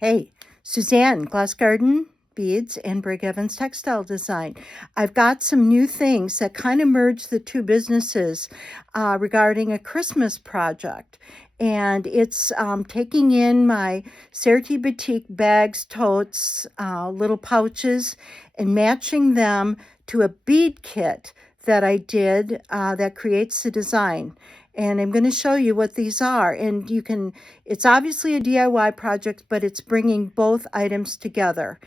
Hey, Suzanne, Glass Garden Beads and Brigg Evans Textile Design. I've got some new things that kind of merge the two businesses regarding a Christmas project. And it's taking in my Serti Batik bags, totes, little pouches, and matching them to a bead kit that I did that creates the design. And I'm going to show you what these are. And you can, it's obviously a DIY project, but it's bringing both items together.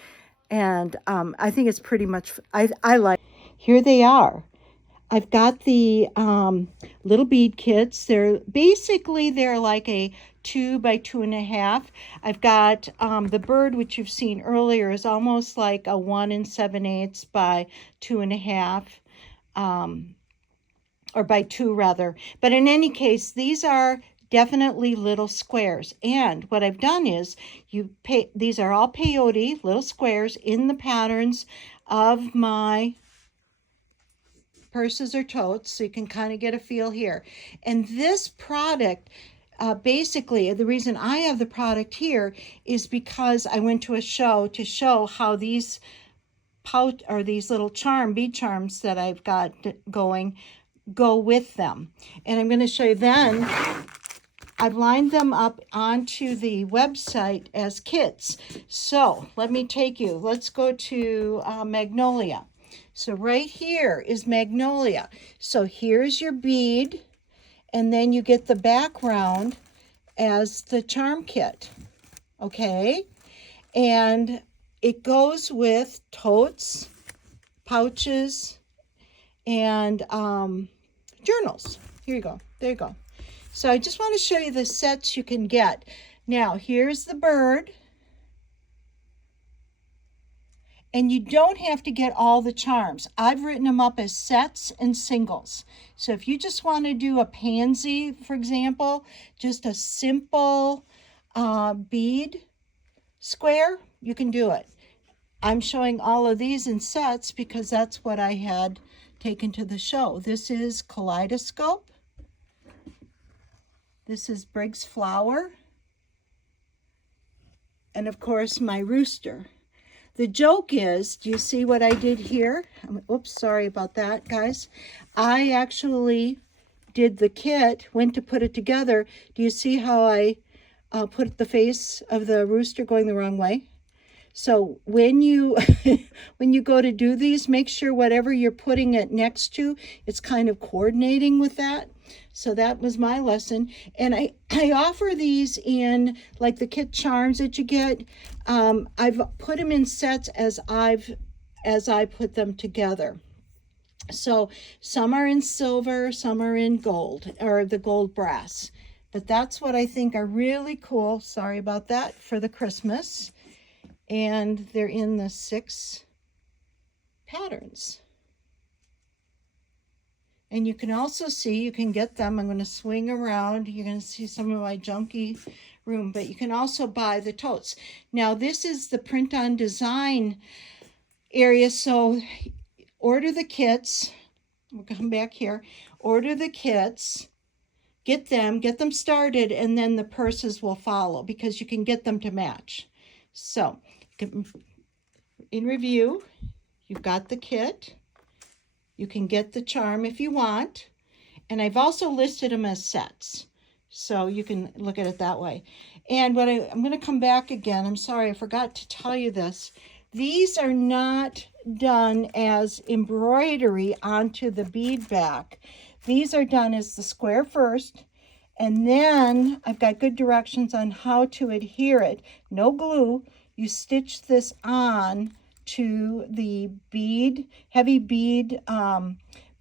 And I think it's pretty much, I like. Here they are. I've got the little bead kits. They're like a 2 by 2.5. I've got the bird, which you've seen earlier, is almost like a 1 7/8 by 2.5. Or by 2 rather. But in any case, these are definitely little squares. And what I've done is these are all peyote, little squares in the patterns of my purses or totes, so you can kind of get a feel here. And this product, basically, the reason I have the product here is because I went to a show to show how these these little bead charms that I've got going go with them. And I'm going to show you then, I've lined them up onto the website as kits. So let me let's go to Magnolia. So right here is Magnolia. So here's your bead, and then you get the background as the charm kit. Okay? And it goes with totes, pouches, and journals. Here you go. There you go. So I just want to show you the sets you can get. Now, here's the bird. And you don't have to get all the charms. I've written them up as sets and singles. So if you just want to do a pansy, for example, just a simple bead square, you can do it. I'm showing all of these in sets because that's what I had taken to the show. This is Kaleidoscope. This is Briggs Flower. And of course, my rooster. The joke is, do you see what I did here? Oops, sorry about that, guys. I actually did the kit, went to put it together. Do you see how I put the face of the rooster going the wrong way? So when you when you go to do these, make sure whatever you're putting it next to, it's kind of coordinating with that. So that was my lesson. And I offer these in like the kit charms that you get. I've put them in sets as I put them together. So some are in silver, some are in gold, or the gold brass. But that's what I think are really cool. Sorry about that, for the Christmas. And they're in the 6 patterns. And you can also see, you can get them. I'm going to swing around. You're going to see some of my junky room, but you can also buy the totes. Now, this is the print on design area. So order the kits. We'll come back here. Order the kits. Get them started, and then the purses will follow because you can get them to match. So in review, you've got the kit. You can get the charm if you want. And I've also listed them as sets. So you can look at it that way. And I'm going to come back again. I'm sorry, I forgot to tell you this. These are not done as embroidery onto the bead back. These are done as the square first. And then I've got good directions on how to adhere it. No glue. You stitch this on to the bead, heavy bead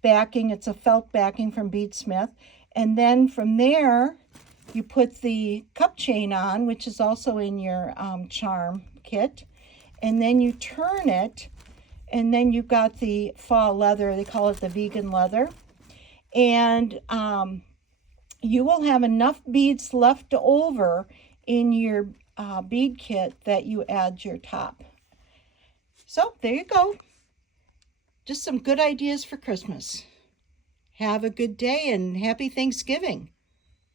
backing. It's a felt backing from Beadsmith. And then from there, you put the cup chain on, which is also in your charm kit. And then you turn it, and then you've got the fall leather. They call it the vegan leather. And you will have enough beads left over in your bead kit that you add your top. So there you go. Just some good ideas for Christmas. Have a good day and happy Thanksgiving.